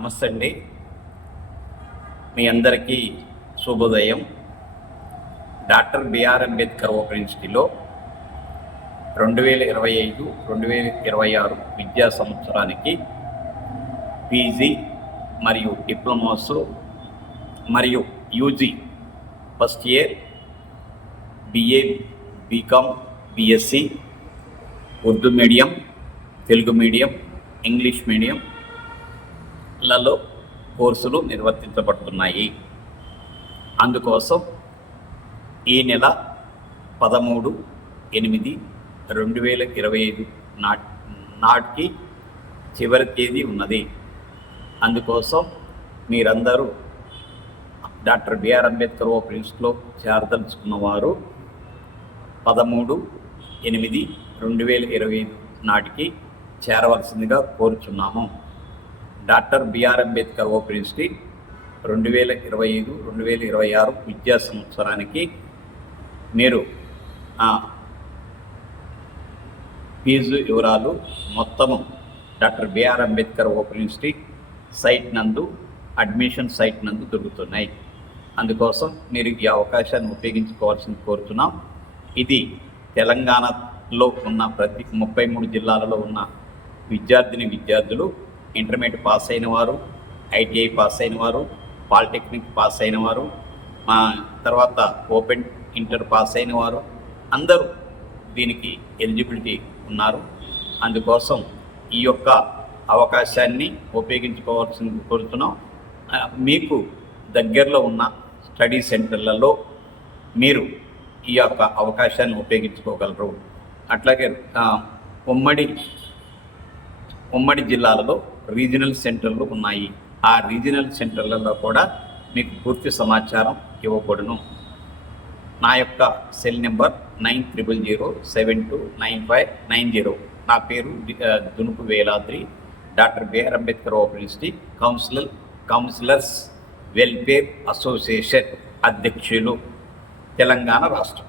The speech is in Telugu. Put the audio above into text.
నమస్తే అండి. మీ అందరికీ శుభోదయం. డాక్టర్ బిఆర్ అంబేద్కర్ ఓపెన్ యూనివర్సిటీలో రెండు వేల ఇరవై ఐదు రెండు వేల ఇరవై ఆరు విద్యా సంవత్సరానికి పీజీ మరియు డిప్లొమాస్ మరియు UG first year BA BCom BSc Urdu medium Telugu medium English medium లలో కోర్సులు నిర్వర్తించబడుతున్నాయి. అందుకోసం ఈ నెల పదమూడు ఎనిమిది రెండు వేల ఇరవై ఐదు నా నాటికి చివరి తేదీ ఉన్నది. అందుకోసం మీరందరూ డాక్టర్ బిఆర్ అంబేద్కర్ ఓపెనింగ్స్లో చేరదలుచుకున్న వారు పదమూడు ఎనిమిది రెండు వేల ఇరవై ఐదు నాటికి చేరవలసిందిగా కోరుచున్నాము. Doctor BR Ambedkar open institute రెండు వేల ఇరవై ఐదు రెండు వేల ఇరవై ఆరు విద్యా సంవత్సరానికి మీరు ఆ, ఫీజు వివరాలు మొత్తము doctor BR Ambedkar open institute site నందు అడ్మిషన్ సైట్ నందు దొరుకుతున్నాయి. అందుకోసం మీరు ఈ అవకాశాన్ని ఉపయోగించుకోవాల్సింది కోరుతున్నాం. ఇది తెలంగాణలో ఉన్న ప్రతి ముప్పై మూడు జిల్లాలలో ఉన్న విద్యార్థిని విద్యార్థులు ఇంటర్మీడియట్ పాస్ అయిన వారు ఐటీఐ పాస్ అయిన వారు పాలిటెక్నిక్ పాస్ అయిన వారు మా తర్వాత ఓపెన్ ఇంటర్ పాస్ అయిన వారు అందరూ దీనికి ఎలిజిబిలిటీ ఉన్నారు. అందుకోసం ఈ యొక్క అవకాశాన్ని ఉపయోగించుకోవాల్సింది కోరుతున్నాం. మీకు దగ్గరలో ఉన్న స్టడీ సెంటర్లలో మీరు ఈ యొక్క అవకాశాన్ని ఉపయోగించుకోగలరు. అట్లాగే ఉమ్మడి ఉమ్మడి జిల్లాలలో రీజనల్ సెంటర్లు ఉన్నాయి. ఆ రీజనల్ సెంటర్లలో కూడా మీకు పూర్తి సమాచారం ఇవ్వబడును. నా యొక్క cell number nine triple zero seven two nine five nine zero. నా పేరు Dunupu Veladri. Doctor BR Ambedkar open university counsellor counsellors welfare association అధ్యక్షులు తెలంగాణ రాష్ట్రం.